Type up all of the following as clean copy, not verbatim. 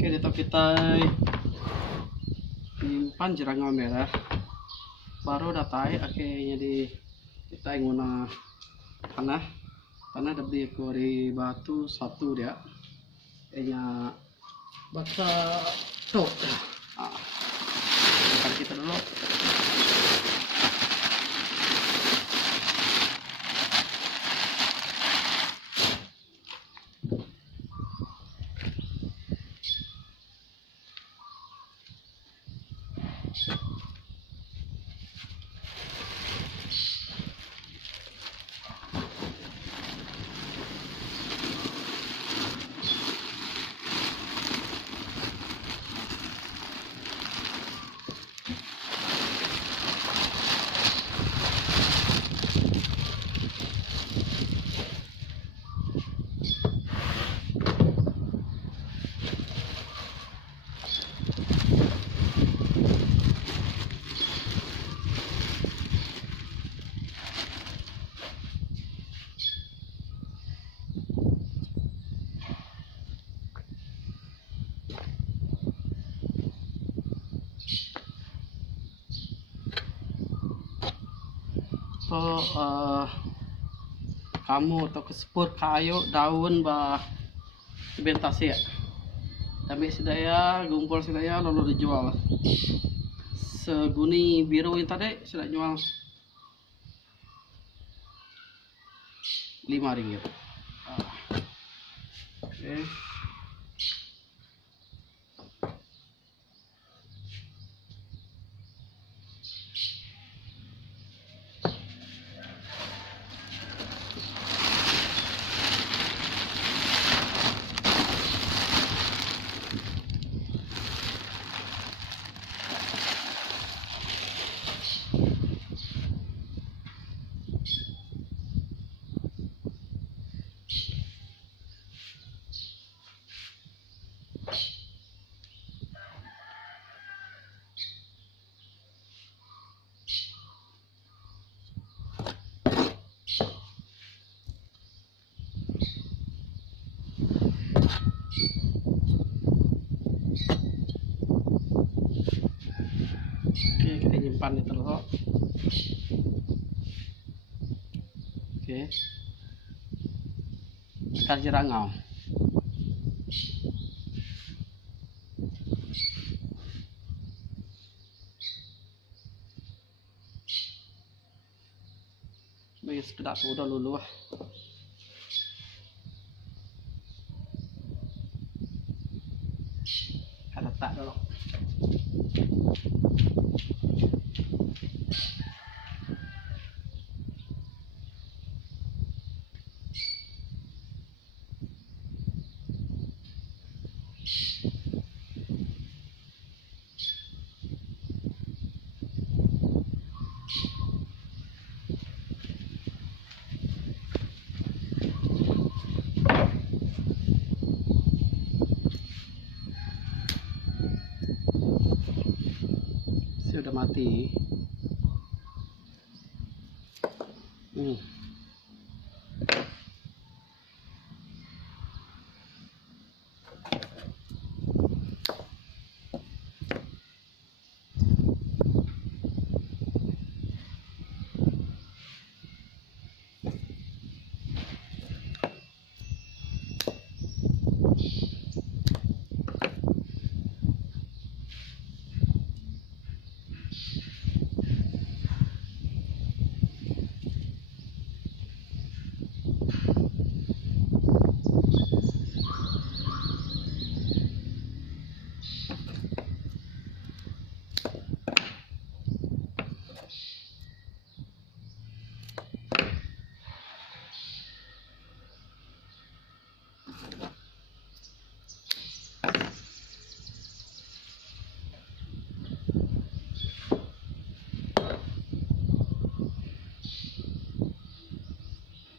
Oke, dito kita simpan jerangau merah. Baru datai akhirnya di kita inguna tanah dari kori batu satu dia. Kayaknya baksa tuh. Makan kita dulu. So, kamu atau kesepur kayu daun bah bentasi ya. Kami sedaya gumpul sedaya lalu dijual. Seguni biru ini tadi sudah jual RM5. Oke. Oke, kita nyimpan itu dulu. Oke. Akar jerangau. Sebagai sekedar udah lulu lah. Kita letak dulu. Sudah mati.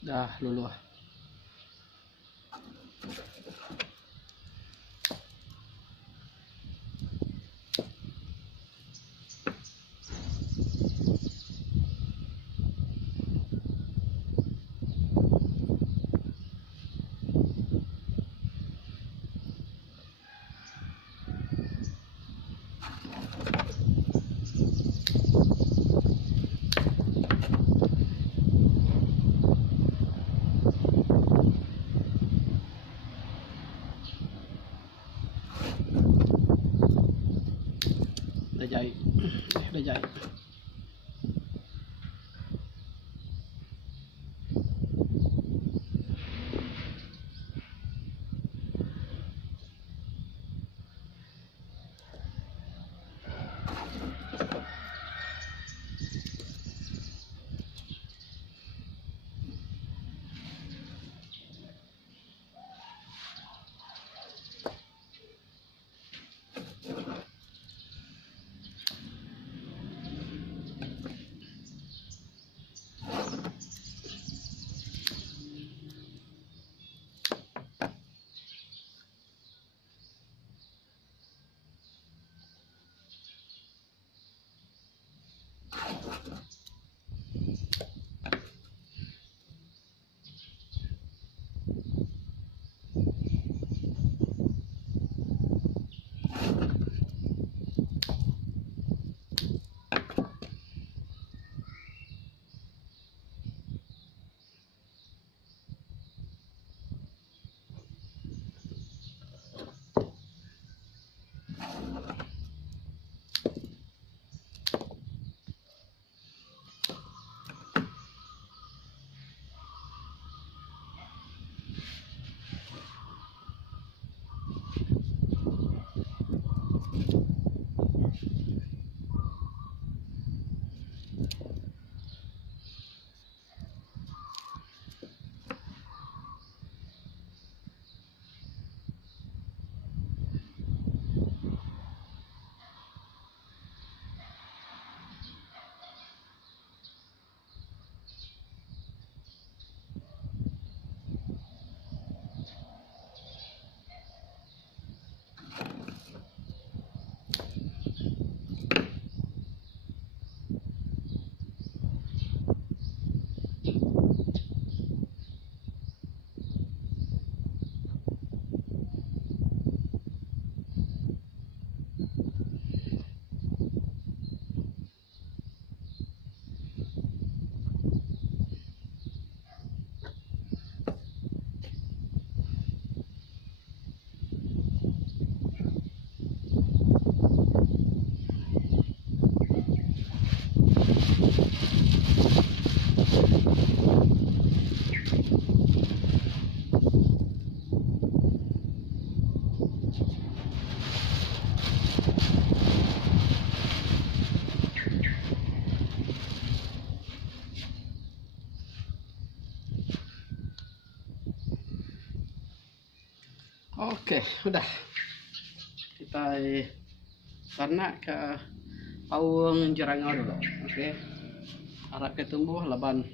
Dah lulu. Udah jahit. Udah jahit. Oke, udah. Kita tanak ke pawang jerangau dulu. Oke. Harap ke tumbuh laban.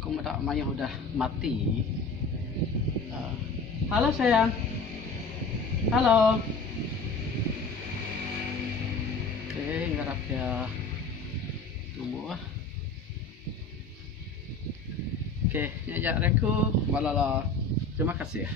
Aku tak mayah udah mati. Halo sayang. Halo. Oke, harap ya tumbuh. Oke, nyajak reku balala. Terima kasih ya.